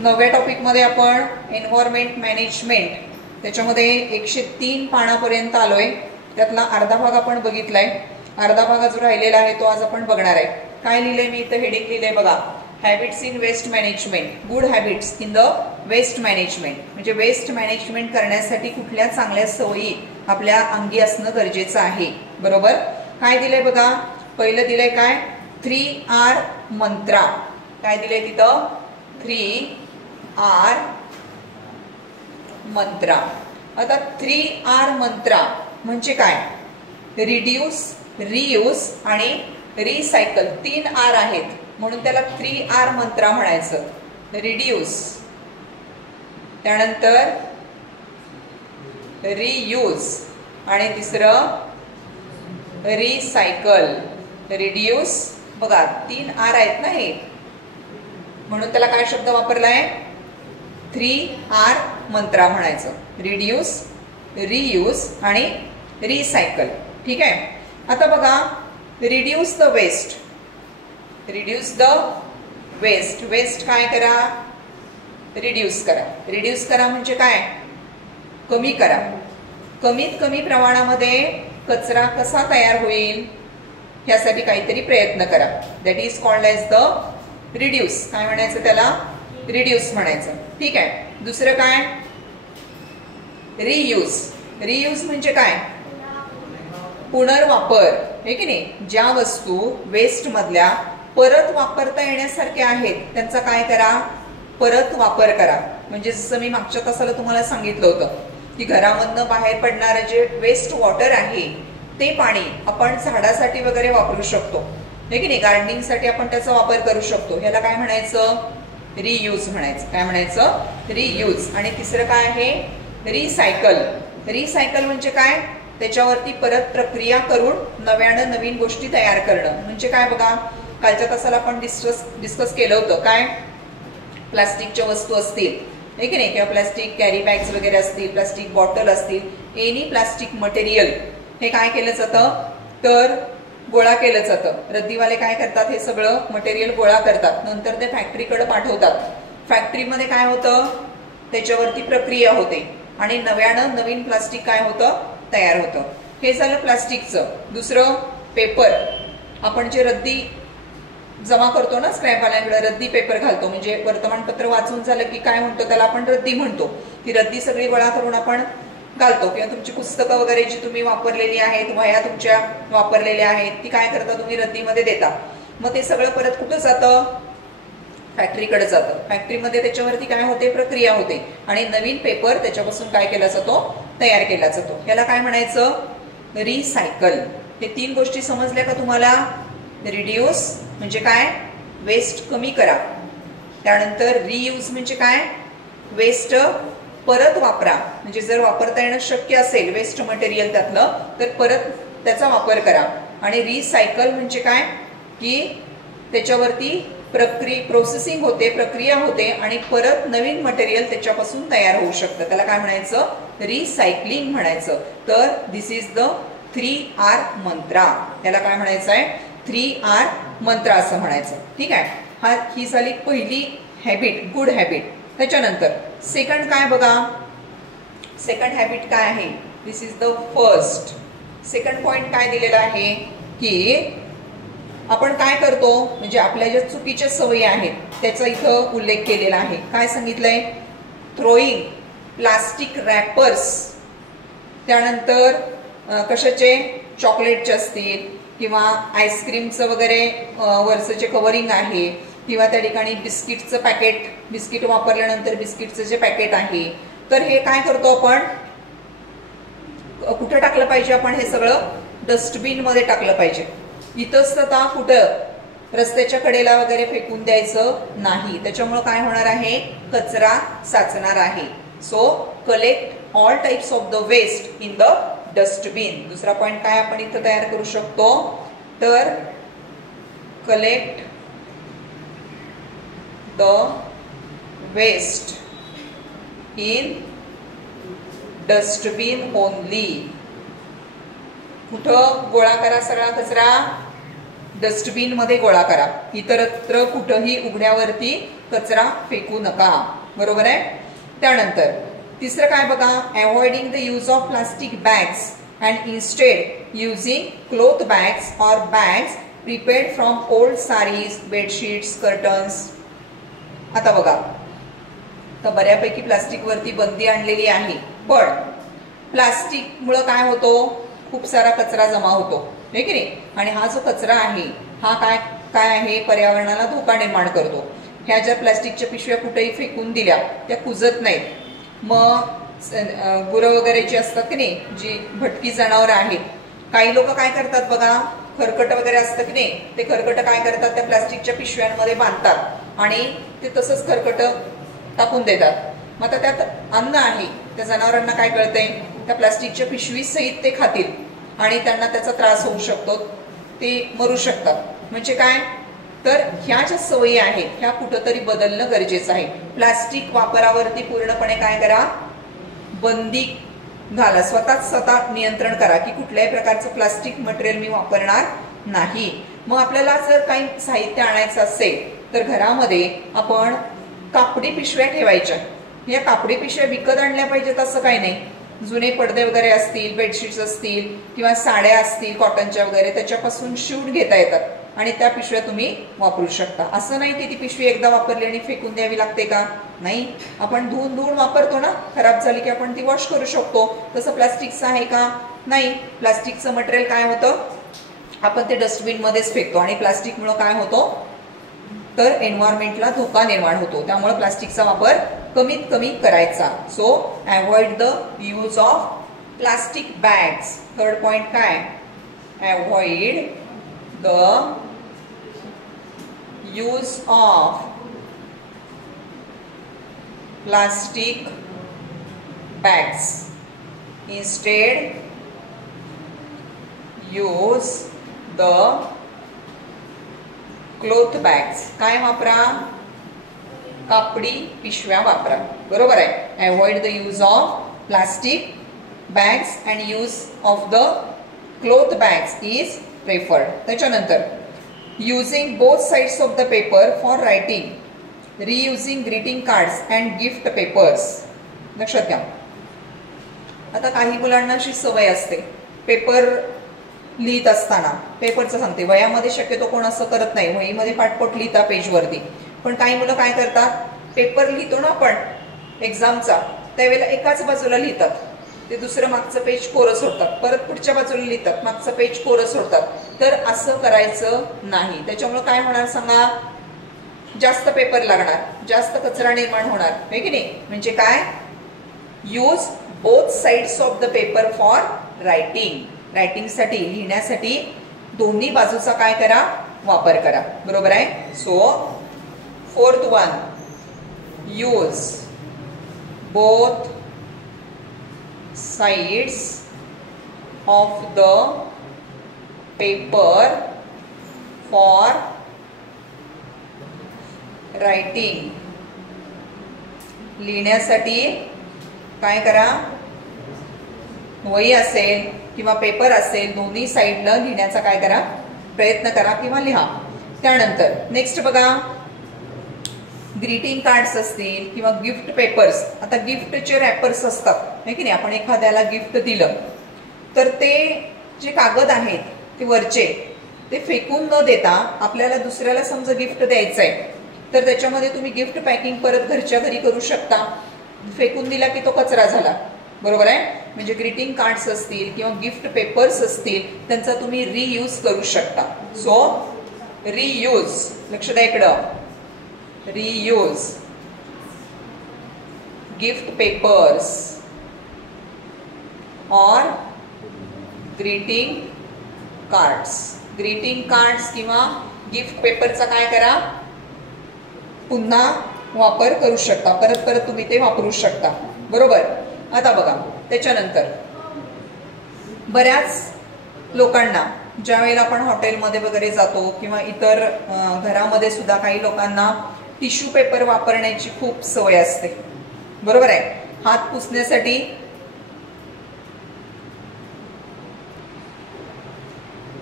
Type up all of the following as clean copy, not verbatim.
9व्या टॉपिकमध्ये आपण environment management त्याच्यामध्ये 103 पानापर्यंत आलोय। त्यातला अर्धा भाग आपण बघितलाय, अर्धा भाग जो राहिलेला आहे तो आज आपण बघणार आहे। काय लिहिलंय मी इथं हेडिंग लिहिलंय बघा, habits in waste management, good habits in the waste management. म्हणजे वेस्ट मॅनेजमेंट करण्यासाठी कुठल्या चांगल्या सवयी आपल्या अंगी असणं गरजेचं आहे, बरोबर। काय दिलंय बघा, पहिलं दिलंय काय, 3R मंत्रा। काय दिलंय तिथं, 3R मंत्रा। आता 3R मंत्रा म्हणजे काय, रिड्यूस, रियूज आणि रिसायकल, 3 R आहेत म्हणून त्याला 3R मंत्रा म्हणायचं। रिड्यूस, त्यानंतर रियूज आणि तिसरं रिसायकल। रिड्यूस बघा 3 R आहेत ना हे, म्हणून त्याला काय शब्द वापरलाय, 3R मंत्रा म्हणायचं। रिड्यूस, रियूज आणि रिसायकल, ठीक आहे। आता बघा, reduce the waste, reduce the waste, waste काय करा, रिड्यूस करा। रिड्यूस करा म्हणजे काय, कमी करा। कमीत कमी प्रमाणामध्ये कचरा कसा तयार होईल यासाठी काहीतरी प्रयत्न करा। That is called as the reduce. काय म्हणायचं त्याला, रिड्यूस म्हणायचं, ठीक आहे। दुसरं काय, रियूज। रियूज म्हणजे काय, पुनर्वापर, हे की नाही। ज्या वस्तू वेस्ट मधल्या परत वापरता येण्यासारख्या आहेत त्यांचा काय करा, परत वापर करा। म्हणजे जसं मी मागच्या तासाला तुम्हाला सांगितलं होतं की घरामधनं बाहेर पडणारं जे वेस्ट वॉटर आहे ते पाणी आपण झाडासाठी वगैरे वापरू शकतो, हे की नाही। गार्डनिंग साठी आपण त्याचा वापर करू शकतो, याला काय म्हणायचं, रियूज म्हणायचं। काय म्हणायचं, रियूज। आणि तिसरं काय आहे, रिसायकल। रिसायकल म्हणजे काय, त्याच्यावरती परत प्रक्रिया करून नव्यानं नवीन गोष्टी तयार करणं। म्हणजे काय बघा, कालच्या तासाला आपण डिस्कस केलं होतं, काय, प्लास्टिकच्या वस्तू असतील, हे की नाही, किंवा प्लास्टिक कॅरी बॅग्स वगैरे असतील, प्लास्टिक बॉटल असतील, एनी प्लास्टिक मटेरियल हे काय केलं जातं, तर गोळा केलं जातं। रद्दीवाले काय करतात, हे सगळं मटेरियल गोळा करतात, नंतर ते फॅक्टरीकडे पाठवतात। फॅक्टरीमध्ये काय होतं, त्याच्यावरती प्रक्रिया होते आणि नव्यानं नवीन प्लास्टिक काय होतं, तयार होतं। हे झालं प्लास्टिकचं। दुसरं पेपर, आपण जे रद्दी जमा करतो ना स्क्रॅपवाल्यांकडे, रद्दी पेपर घालतो, म्हणजे वर्तमानपत्र वाचून झालं की काय म्हणतो त्याला आपण, रद्दी म्हणतो। ती रद्दी सगळी गोळा करून आपण घालतो, किंवा तुमची पुस्तकं वगैरे जी तुम्ही वापरलेली आहेत, वह्या तुमच्या वापरलेल्या आहेत, ती काय करता, तुम्ही रद्दीमध्ये देता। मग ते सगळं परत कुठं जातं, फॅक्टरीकडे जातं। फॅक्टरीमध्ये त्याच्यावरती काय होते, प्रक्रिया होते आणि नवीन पेपर त्याच्यापासून काय केला जातो, तयार केला जातो। याला काय म्हणायचं, रिसायकल। हे 3 गोष्टी समजल्या का तुम्हाला। रिड्यूस म्हणजे काय, वेस्ट कमी करा। त्यानंतर रियूज म्हणजे काय, वेस्ट परत वापरा, म्हणजे जर वापरता येणं शक्य असेल वेस्ट मटेरियल त्यातलं तर परत त्याचा वापर करा। आणि रिसायकल म्हणजे काय, की त्याच्यावरती प्रोसेसिंग होते, प्रक्रिया होते आणि परत नवीन मटेरियल त्याच्यापासून तयार होऊ शकतं, त्याला काय म्हणायचं, रिसायकलिंग म्हणायचं। तर दिस इज द 3R मंत्रा, त्याला काय म्हणायचं आहे, 3R मंत्रा असं म्हणायचं, ठीक आहे। ही झाली पहिली हॅबिट, गुड हॅबिट। त्याच्यानंतर सेकंड काय बघा, सेकंड हॅबिट काय आहे, this is the first. Second point काय दिलेला आहे, की आपण काय करतो, म्हणजे आपल्या ज्या चुकीच्या सवयी आहेत त्याचा इथं उल्लेख केलेला आहे। काय सांगितलंय, थ्रोईंग प्लास्टिक रॅपर्स, त्यानंतर कशाचे, चॉकलेटचे असतील किंवा आईस्क्रीमचं वगैरे वरचं जे कव्हरिंग आहे, किंवा त्या ठिकाणी बिस्किटचं पॅकेट, बिस्किट वापरल्यानंतर बिस्किटचं जे पॅकेट आहे, तर हे काय करतो आपण, कुठे टाकलं पाहिजे, आपण हे सगळं डस्टबिन मध्ये टाकलं पाहिजे। इतस्ततः कुठं रस्त्याच्या कडेला वगैरे फेकून द्यायचं नाही, त्याच्यामुळे काय होणार आहे, कचरा साचणार आहे। So collect all types of the waste in the dustbin. दुसरा पॉइंट काय आपण इथं तयार करू शकतो, तर collect the waste in dustbin only. कुठं गोळा करा सगळा कचरा, डस्टबिन मध्ये गोळा करा. इतरत्र कुठेही उघड्यावरती कचरा फेकू नका. बरोबर आहे. त्यानंतर तिसरं काय बघा, avoiding the use of plastic bags and instead using cloth bags or bags prepared from old saris, bedsheets, curtains. आता बघा, तर बऱ्यापैकी प्लास्टिक वरती बंदी आणलेली आहे, पण प्लास्टिक मुळे काय होतो, खूप सारा कचरा जमा होतो, हे की नाही. आणि हा जो कचरा आहे हा काय आहे, पर्यावरणाला धोका निर्माण करतो. ह्या ज्या प्लास्टिकच्या पिशव्या कुठेही फेकून दिल्या त्या कुजत नाहीत. मग गुरं वगैरे जी असतात की नाही, जी भटकी जनावरं आहेत, काही लोक काय करतात बघा, खरकट वगैरे असतं की नाही, ते खरकट काय करतात, त्या प्लास्टिकच्या पिशव्यांमध्ये बांधतात आणि ते तसंच खरकट टाकून देतात. मग आता त्यात अन्न आहे, त्या जनावरांना काय कळतंय, त्या प्लास्टिकच्या पिशवी सहित ते खातील आणि त्यांना त्याचा त्रास होऊ शकतो, ते मरू शकतात. म्हणजे काय, तर ह्या ज्या सवयी आहेत ह्या कुठंतरी बदलणं गरजेचं आहे. प्लास्टिक वापरावरती पूर्णपणे काय करा, बंदी घाला. स्वतः नियंत्रण करा की कुठल्याही प्रकारचं प्लास्टिक मटेरियल मी वापरणार नाही. मग आपल्याला जर काही साहित्य आणायचं असेल तर घरामध्ये आपण कापडी पिशव्या ठेवायच्या. या कापडी पिशव्या विकत आणल्या पाहिजेत असं काही नाही. जुने पडदे वगैरे असतील, बेडशीट्स असतील किंवा साड्या असतील कॉटनच्या वगैरे, त्याच्यापासून शिवून घेता येतात आणि त्या पिशव्या तुम्ही वापरू शकता. असं नाही की ती पिशवी एकदा वापरली आणि फेकून द्यावी लागते का, नाही. आपण धुवून वापरतो ना, खराब झाली की आपण ती वॉश करू शकतो. तसं प्लास्टिकचं आहे का, नाही. प्लास्टिकचं मटेरियल काय होतं, आपण ते डस्टबिन मध्येच फेकतो आणि प्लास्टिकमुळे काय होतं, तर एन्व्हायरमेंटला धोका निर्माण होतो. त्यामुळे प्लास्टिकचा वापर कमीत कमी करायचा. So avoid the use of plastic bags. Third point काय, avoid the use of plastic bags. Instead use the cloth bags. काय वापरा, कापडी पिशव्या वापरा. बरोबर आहे. Avoid the use of plastic bags and use of the cloth bags is preferred. त्याच्यानंतर using both sides of the paper for writing, reusing greeting cards and gift papers. लक्षात घ्या. आता काही मुलांना अशी सवय असते, पेपर लिहित असताना, पेपरचं सांगते, वह्यामध्ये शक्यतो कोण असं करत नाही, वहीमध्ये पाठपोट लिहिता पेजवरती. पण काही मुलं काय करतात, पेपर लिहितो ना आपण एक्झामचा, त्यावेळेला एकाच बाजूला लिहितात, ते दुसरं मागचं पेज कोरं सोडतात, परत पुढच्या बाजूला लिहितात, मागचं पेज कोरं सोडतात. तर असं करायचं नाही. त्याच्यामुळे काय होणार सांगा, जास्त पेपर लागणार, जास्त कचरा निर्माण होणार, आहे की नाही. म्हणजे काय, use both sides of the paper for writing. रायटिंगसाठी, लिहिण्यासाठी दोन्ही बाजूचा काय करा, वापर करा. बरोबर आहे. So fourth one, use both sides of the paper for writing. लिहिण्यासाठी काय करा, वही असेल किंवा पेपर असेल, दोन्ही साइडला लिहिण्याचा काय करा, प्रयत्न करा किंवा लिहा. त्यानंतर नेक्स्ट बघा, ग्रीटिंग कार्ड्स असतील किंवा गिफ्ट पेपर्स. आता गिफ्टचे रॅपर्स असतात, है की नाही. आपण एखाद्याला गिफ्ट दिलं तर ते जे कागद आहेत ते वरचे ते फेकून न देता आपल्याला दुसऱ्याला समजा गिफ्ट द्यायचं आहे तर त्याच्यामध्ये तुम्ही गिफ्ट पॅकिंग परत घरच्या घरी करू शकता. फेकून दिला की तो कचरा झाला. बरोबर आहे. म्हणजे ग्रीटिंग कार्ड्स असतील किंवा गिफ्ट पेपर्स असतील त्यांचा तुम्ही रियूज करू शकता. सो रियूज, लक्ष द्या इकडं, रियूज गिफ्ट पेपर्स और ग्रीटिंग कार्ड्स. ग्रीटिंग कार्ड्स किंवा गिफ्ट पेपरचा काय करा, पुन्हा वापर करू शकता, परत परत तुम्ही ते वापरू शकता. बरोबर. आता बघा, त्याच्यानंतर बऱ्याच लोकांना ज्या वेळेला आपण हॉटेलमध्ये वगैरे जातो किंवा इतर घरामध्ये सुद्धा काही लोकांना टिश्यू पेपर वापरण्याची खूप सवय असते. बरोबर आहे. हात पुसण्यासाठी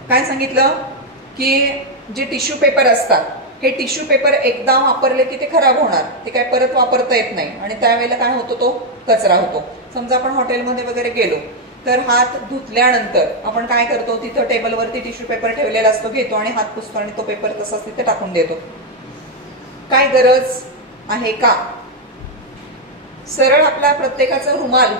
काय सांगितलं की जे टिश्यू पेपर असतात, हे टिश्यू पेपर एकदा वापरले की ते खराब होणार, ते काय परत वापरता येत नाही आणि त्यावेळेला काय होतो, तो कचरा होतो. समजा आपण हॉटेलमध्ये वगैरे गेलो तर हात धुतल्यानंतर आपण काय करतो, तिथं टेबलवरती टिश्यू पेपर ठेवलेला असतो, घेतो आणि हात पुसतो आणि तो पेपर तसाच तिथे टाकून देतो. काय गरज आहे का? सरळ आपला प्रत्येकाचा रुमाल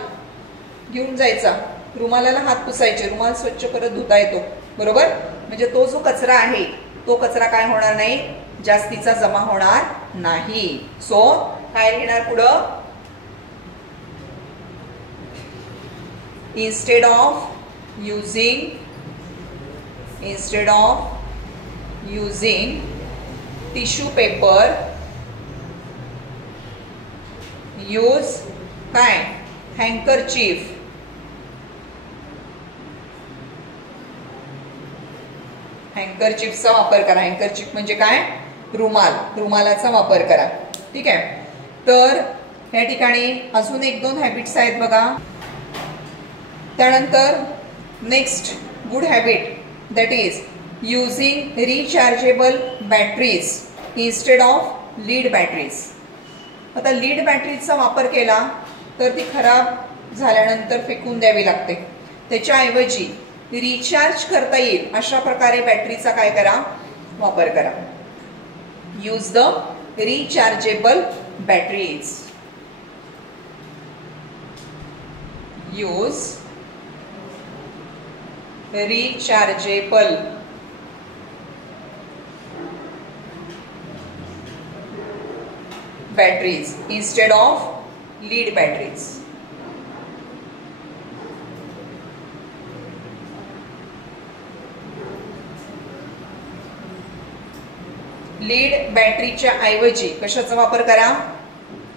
घेऊन जायचा, रुमालाला हात पुसायचे, रुमाल स्वच्छ परत धुता येतो, बरोबर. म्हणजे तो जो कचरा आहे तो कचरा काय होणार नाही, जास्तीचा जमा होणार नाही. सो काय लिहिणार पुढं, instead of using tissue paper, use काय, handkerchief. हँकरचिफचा वापर करा. हँकरचिफ म्हणजे काय, रुमाल, रुमालाचा वापर करा. ठीक आहे. तर या ठिकाणी अजून 1-2 हॅबिट्स आहेत बघा. त्यानंतर next good habit, that is using rechargeable batteries instead of lead batteries. आता लीड बॅटरीचा वापर केला तर ती खराब झाल्यानंतर फेकून द्यावी लागते. त्याच्याऐवजी रिचार्ज करता येईल अशा प्रकारे बॅटरीचा काय करा, वापर करा. Use the rechargeable batteries. Use rechargeable batteries instead of lead batteries. Lead बॅटरीच्या ऐवजी कशाचा वापर करा,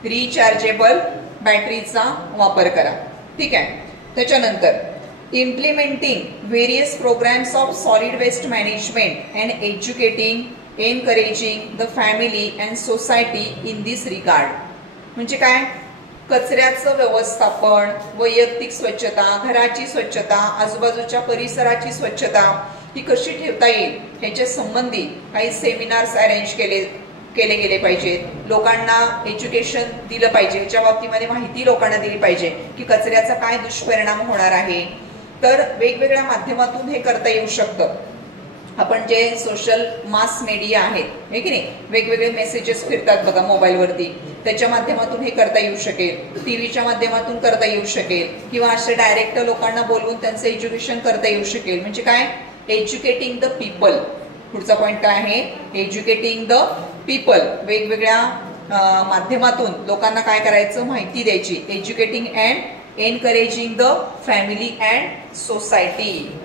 रिचार्जेबल बॅटरीचा वापर करा. ठीक आहे. त्याच्यानंतर implementing various programs of solid waste management and educating encouraging the family and society in this regard. म्हणजे काय, कचऱ्याचं व्यवस्थापन, वैयक्तिक स्वच्छता, घराची स्वच्छता, आजूबाजूच्या परिसराची स्वच्छता ही कशी ठेवता येईल ह्याच्या संबंधी काही सेमिनार्स अरेंज केले गेले पाहिजेत. लोकांना एज्युकेशन दिलं पाहिजे, ह्याच्या बाबतीमध्ये माहिती लोकांना दिली पाहिजे की कचऱ्याचा काय दुष्परिणाम होणार आहे. तर वेगवेगळ्या माध्यमातून हे करता येऊ शकतं. आपण जे सोशल मास मीडिया आहेत, हे की नाही, वेगवेगळे मेसेजेस फिरतात बघा मोबाईलवरती, त्याच्या माध्यमातून हे करता येऊ शकेल. टीव्हीच्या माध्यमातून करता येऊ शकेल किंवा असे डायरेक्ट लोकांना बोलवून त्यांचं एज्युकेशन करता येऊ शकेल. म्हणजे काय, एज्युकेटिंग द पीपल. पुढचा पॉइंट काय आहे, एज्युकेटिंग द पीपल. वेगवेगळ्या माध्यमातून लोकांना काय करायचं, माहिती द्यायची. Educating and encouraging the family and society.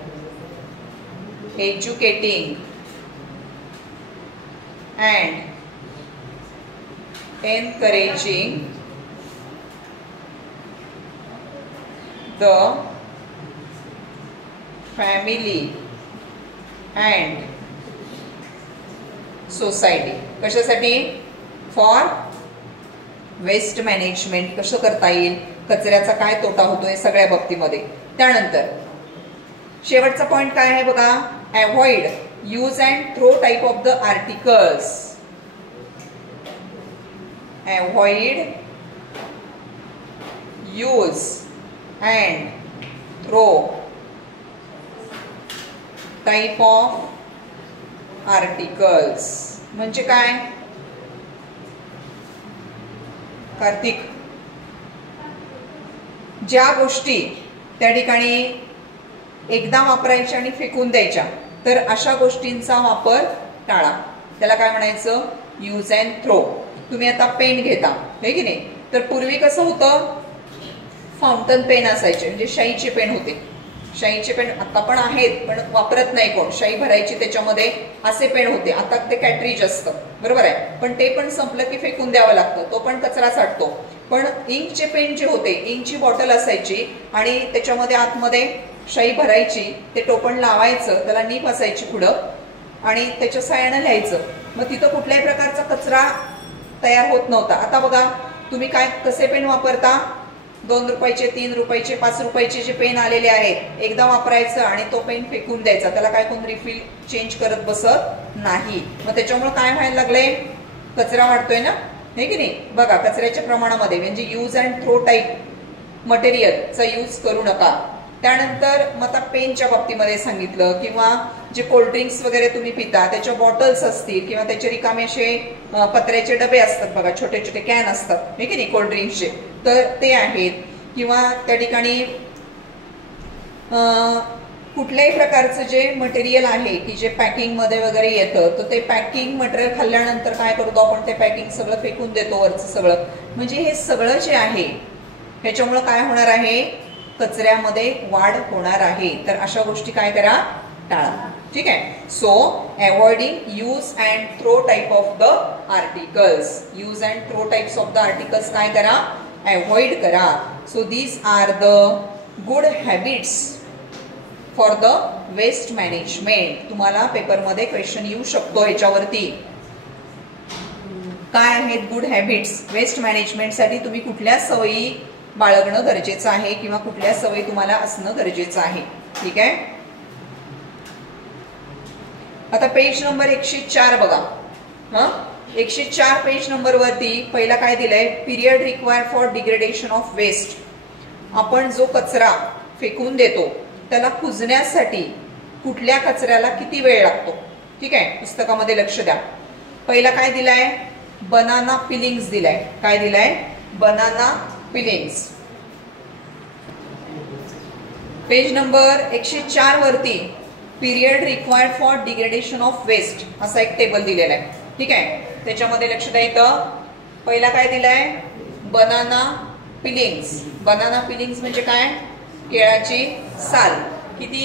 Educating and encouraging the family and society. कशासाठी, फॉर वेस्ट मॅनेजमेंट. कसं करता येईल, कचऱ्याचा काय तोटा होतोय सगळ्या बाबतीमध्ये. त्यानंतर शेवटचा पॉइंट काय आहे बघा, avoid use and throw type of the articles. Avoid use and throw type of articles. म्हणजे काय, कार्तिक, ज्या गोष्टी त्या ठिकाणी एकदा वापरायच्या आणि फेकून द्यायच्या, तर अशा गोष्टींचा वापर टाळा. त्याला काय म्हणायचं, यूज अँड थ्रो. तुम्ही आता पेन घेता, हे की नाही, तर पूर्वी कसं होतं, फाउंटन पेन असायचे, म्हणजे शाईचे पेन होते. शाईचे पेन आता पण आहेत, पण वापरत नाही कोण. शाई भरायची त्याच्यामध्ये, असे पेन होते. आता ते कॅट्रिज असतं, बरोबर आहे, पण ते पण संपलं की फेकून द्यावं लागतं, तो पण कचरा साठतो. पण इंकचे पेन जे होते, इंकची बॉटल असायची आणि त्याच्यामध्ये आतमध्ये शाई भरायची, ते टोपण लावायचं, त्याला नीप असायची पुढं आणि त्याच्या साह्यानं लिहायचं. मग तिथं कुठल्याही प्रकारचा कचरा तयार होत नव्हता. आता बघा तुम्ही काय, कसे पेन वापरता, 2 रुपयाचे, 3 रुपयाचे, 5 रुपयाचे जे पेन आलेले आहेत एकदा वापरायचं आणि तो पेन फेकून द्यायचा, त्याला काय कोण रिफिल चेंज करत बसत नाही. मग त्याच्यामुळे काय व्हायला लागले, कचरा वाढतोय ना, हे की नाही. बघा कचऱ्याच्या प्रमाणामध्ये म्हणजे यूज अँड थ्रो टाईप मटेरियलचा यूज करू नका. त्यानंतर मग आता पेनच्या बाबतीमध्ये सांगितलं, किंवा जे कोल्ड्रिंक्स वगैरे तुम्ही पिता त्याच्या बॉटल्स असतील किंवा त्याचे रिकामे असे पत्र्याचे डबे असतात बघा, छोटे छोटे कॅन असतात हे की नाही कोल्ड्रिंक्सचे, तर ते आहेत. किंवा त्या ठिकाणी कुठल्याही प्रकारचं जे मटेरियल आहे की जे पॅकिंग मध्ये वगैरे येतं, तर ते पॅकिंग मटेरियल खाल्ल्यानंतर काय करतो आपण, ते पॅकिंग सगळं फेकून देतो वरचं सगळं. म्हणजे हे सगळं जे आहे ह्याच्यामुळे काय होणार आहे, कचऱ्यामध्ये वाढ होणार आहे. तर अशा गोष्टी काय करा, टाळा. ठीक आहे. So avoiding use and throw type of the articles, use and throw types of the articles काय करा, अवॉइड करा. So these are the good habits for the waste management. तुम्हाला पेपरमध्ये क्वेश्चन येऊ शकतो याच्यावरती. काय आहेत गुड हॅबिट्स वेस्ट मॅनेजमेंटसाठी, तुम्ही कुठल्या सवयी बाळगणं गरजेचं आहे किंवा कुठल्या सवयी तुम्हाला असणं गरजेचं आहे. ठीक आहे. आता पेज नंबर 104 बघा. 104 पेज नंबर वरती पहिला काय दिलंय, period required for degradation of waste. आपण जो कचरा फेकून देतो त्याला कुजण्यासाठी कुठल्या कचऱ्याला किती वेळ लागतो. ठीक आहे, पुस्तकामध्ये लक्ष द्या. पहिला काय दिलाय, बनाना पिलिंग्स दिलाय. काय दिलाय, बनाना पिलिंग्स. पेज नंबर 104 वरती period required for degradation of waste असा एक टेबल दिलेला आहे. ठीक आहे, त्याच्यामध्ये लक्ष द्या. इथं पहिला काय दिलाय, बनाना पिलिंग्स. बनाना पिलिंग्स म्हणजे काय, केळाची साल किती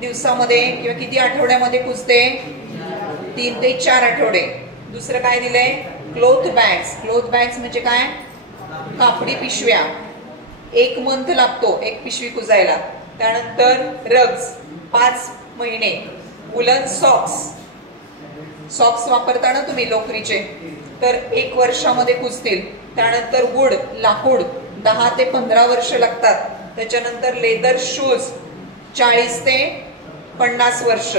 दिवसामध्ये किंवा किती आठवड्यामध्ये कुजते, 3 ते 4 आठवडे. दुसरं काय दिलंय, क्लोथ बॅग्स. क्लोथ बॅग्स म्हणजे काय, कापडी पिशव्या. 1 मंथ लागतो एक पिशवी कुजायला. त्यानंतर रग्स 5 महिने. वुलन सॉक्स, सॉक्स वापरताना तुम्ही लोकरीचे, तर 1 वर्षामध्ये कुजतील. त्यानंतर वूड, लाकूड 10 ते 15 वर्ष लागतात. त्याच्यानंतर लेदर शूज 40 ते 50 वर्ष.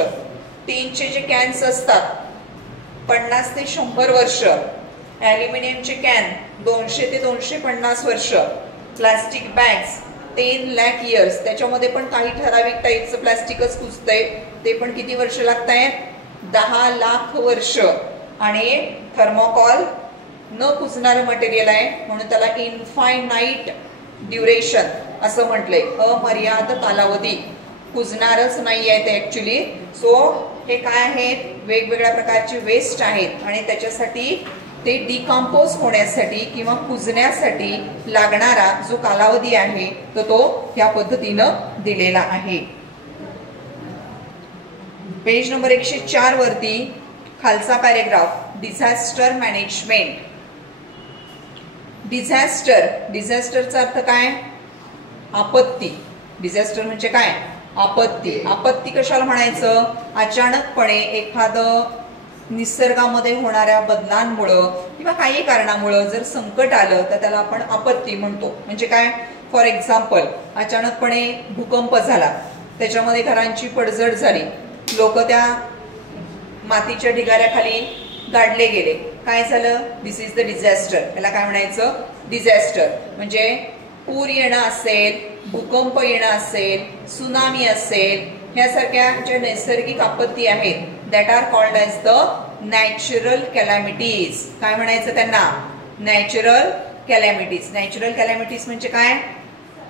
टीनचे जे कॅन्स असतात 50 ते 100 वर्ष. ॲल्युमिनियमचे कॅन 200 ते 250 वर्ष. Plastic bags 10 lakh years. त्याच्यामध्ये पण काही ठराविक टाईपचं प्लास्टिकच कुजतंय, ते पण किती वर्ष लागत आहेत, 10 लाख वर्ष. आणि थर्मोकॉल न कुजणारं मटेरियल आहे म्हणून त्याला इनफायनाईट ड्युरेशन असं म्हटलंय, अमर्याद कालावधी, कुजणारच नाही आहे ते ऍक्च्युली. सो हे काय आहेत, वेगवेगळ्या प्रकारचे वेस्ट आहेत आणि त्याच्यासाठी ते डिकम्पोज होण्यासाठी किंवा कुजण्यासाठी लागणारा जो कालावधी आहे तर तो ह्या पद्धतीनं दिलेला आहे. पेज नंबर 104 वरती खालचा पॅरेग्राफ, डिझास्टर मॅनेजमेंट. डिझास्टर, डिझास्टरचा अर्थ काय, आपत्ती. डिझास्टर म्हणजे काय, आपत्ती. आपत्ती कशाला म्हणायचं, अचानकपणे एखादं निसर्गामध्ये होणाऱ्या बदलांमुळं किंवा काही कारणामुळं जर संकट आलं तर त्याला आपण आपत्ती म्हणतो. म्हणजे काय, फॉर एक्झाम्पल अचानकपणे भूकंप झाला, त्याच्यामध्ये घरांची पडझड झाली, लोक त्या मातीच्या ढिगाऱ्याखाली गाडले गेले, काय झालं, दिस इज द डिझास्टर. याला काय म्हणायचं, डिझास्टर. म्हणजे पूर येणं असेल, भूकंप येणं असेल, सुनामी असेल, ह्यासारख्या ज्या नैसर्गिक आपत्ती आहेत that are called as the natural calamities. काय म्हणायचं त्यांना, नॅचरल कॅलॅमिटीज. नॅचरल कॅलॅमिटीज म्हणजे काय,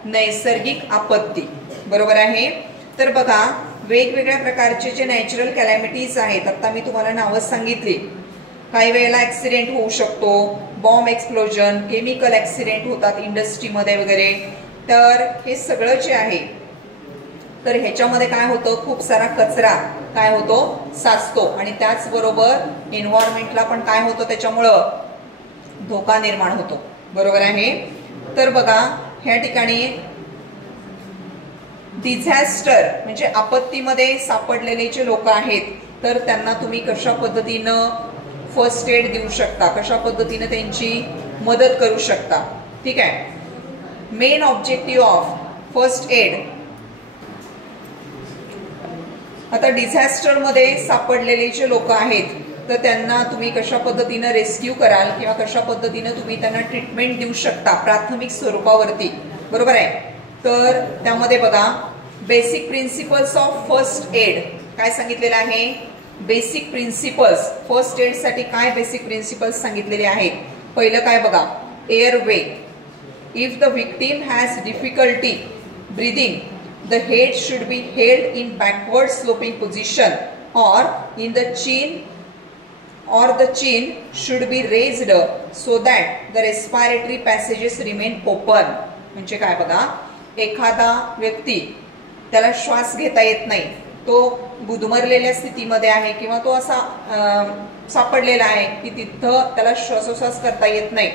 नैसर्गिक आपत्ती. बरोबर आहे. तर बघा वेगवेगळ्या प्रकारचे जे नॅचरल कॅलॅमिटीज आहेत, आता मी तुम्हाला नावं सांगितली. काही वेळेला ऍक्सिडेंट होऊ शकतो, बॉम्ब एक्सप्लोजन, केमिकल ऍक्सिडेंट होतात इंडस्ट्रीमध्ये वगैरे. तर हे सगळं जे आहे तर ह्याच्यामध्ये काय होतं, खूप सारा कचरा काय होतो, साचतो आणि त्याचबरोबर एन्व्हायरमेंटला पण काय होतं, त्याच्यामुळं धोका निर्माण होतो. बरोबर आहे. तर बघा ह्या ठिकाणी डिझास्टर म्हणजे आपत्तीमध्ये सापडलेले जे लोक आहेत तर त्यांना तुम्ही कशा पद्धतीनं फर्स्ट एड देऊ शकता, कशा पद्धतीनं त्यांची मदत करू शकता. ठीक आहे. Main objective of first aid. आता डिझास्टर मध्ये सापडलेले जे लोक आहेत तर त्यांना तुम्ही कशा पद्धतीने रेस्क्यू कराल किंवा कशा पद्धतीने तुम्ही त्यांना ट्रीटमेंट देऊ शकता प्राथमिक स्वरूपावरती, बरोबर आहे. तर त्यामध्ये बघा basic principles of first aid काय सांगितलेलं आहे. बेसिक प्रिन्सिपल्स फर्स्ट एड साठी काय बेसिक प्रिन्सिपल्स सांगितलेले आहेत. पहिलं काय बघा, airway. If the victim has difficulty breathing, the head should be held in backward sloping position or in the chin, or the chin should be raised so that the respiratory passages remain open. म्हणजे काय बघा, एखादा व्यक्ती त्याला श्वास घेता येत नाही, तो गुदमरलेल्या स्थितीमध्ये आहे किंवा तो असा सापडलेला आहे की तिथं त्याला श्वासोश्वास करता येत नाही,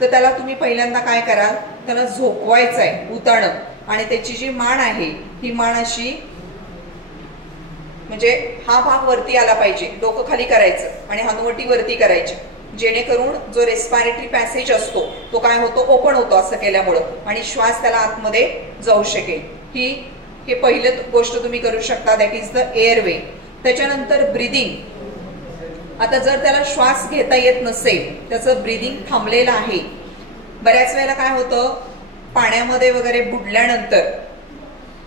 तर त्याला तुम्ही पहिल्यांदा काय कराल, त्याला झोपवायचं आहे उताणं, आणि त्याची जी मान आहे ही मान अशी म्हणजे हा भाग वरती आला पाहिजे, डोकं खाली करायचं आणि हनुवटी वरती करायची, जेणेकरून जो रेस्पिरेटरी पॅसेज असतो तो काय होतो, ओपन होतो असं केल्यामुळं, आणि श्वास त्याला आतमध्ये जाऊ शकेल. हे पहिलं गोष्ट तुम्ही करू शकता, दॅट इज द एअरवे. त्याच्यानंतर ब्रीदिंग. आता जर त्याला श्वास घेता येत नसेल, त्याचं ब्रीदिंग थांबलेलं आहे, बऱ्याच वेळेला काय होतं, पाण्यामध्ये वगैरे बुडल्यानंतर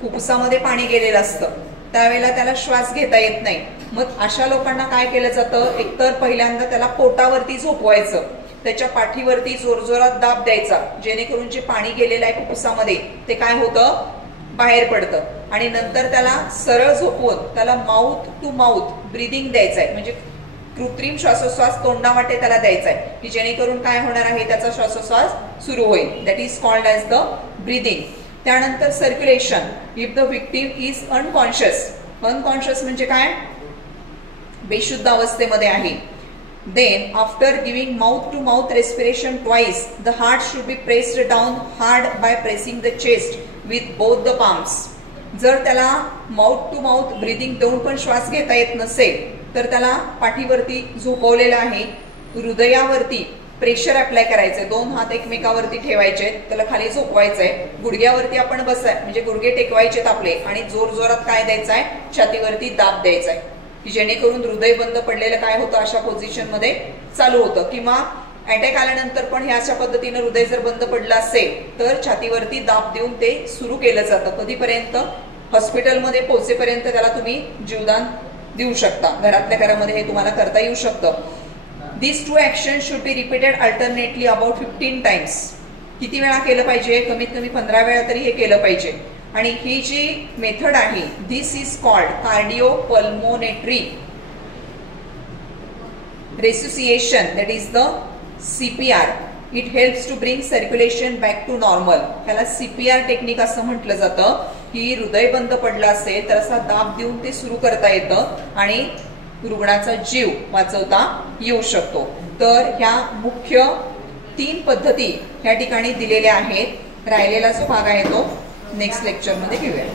फुफ्फुसामध्ये पाणी गेलेलं असतं, त्यावेळेला त्याला श्वास घेता येत नाही. मग अशा लोकांना काय केलं जातं, एकतर पहिल्यांदा त्याला पोटावरती झोपवायचं, त्याच्या पाठीवरती जोरजोरात दाब द्यायचा, जेणेकरून जे पाणी गेलेलं आहे फुफ्फुसामध्ये ते काय होतं, बाहेर पडतं, आणि नंतर त्याला सरळ झोपवून त्याला माउथ टू माउथ ब्रीदिंग द्यायचं आहे, म्हणजे कृत्रिम श्वासोश्वास तोंडावाटे त्याला द्यायचा आहे की जेणेकरून काय होणार आहे, त्याचा श्वासोश्वास सुरू होईल. That is called as the breathing. त्यानंतर circulation. If the victim is unconscious, unconscious म्हणजे काय, बेशुद्ध अवस्थेमध्ये आहे, then after giving mouth to mouth respiration twice, the heart should be pressed down hard by pressing the chest with both the palms. जर त्याला mouth to mouth breathing देऊन पण श्वास घेता येत नसेल तर त्याला पाठीवरती झोपवलेलं आहे, हृदयावरती प्रेशर अप्लाय करायचंय, दोन हात एकमेकावरती ठेवायचे, त्याला खाली झोपवायचंय, गुडघ्यावरती आपण बसाय म्हणजे गुडघे टेकवायचेत आपले, आणि जोर जोरात काय द्यायचंय, छातीवरती दाब द्यायचाय की जेणेकरून हृदय बंद पडलेलं काय होतं, अशा पोझिशन मध्ये चालू होतं. किंवा अटॅक आल्यानंतर पण ह्या अशा पद्धतीने हृदय जर बंद पडलं असेल तर छातीवरती दाब देऊन ते सुरू केलं जातं. कधीपर्यंत, हॉस्पिटलमध्ये पोहोचेपर्यंत त्याला तुम्ही जीवदान देऊ शकता. घरातल्या घरामध्ये हे तुम्हाला करता येऊ शकतं. These two actions should be repeated alternately about 15 times. किती वेळा केलं पाहिजे, कमीत कमी 15 वेळा तरी हे केलं पाहिजे. आणि ही जी मेथड आहे, this is called cardiopulmonary resuscitation, that is the CPR. It helps to bring circulation back to normal. ह्याला CPR टेक्निक असं म्हटलं जातं की हृदय बंद पडलं असेल तर असा दाब देऊन ते सुरू करता येतं आणि रुग्णाचा जीव वाचवता येऊ शकतो. तर ह्या मुख्य 3 पद्धती ह्या ठिकाणी दिलेल्या आहेत. राहिलेला जो भाग आहे तो नेक्स्ट लेक्चरमध्ये घेऊया.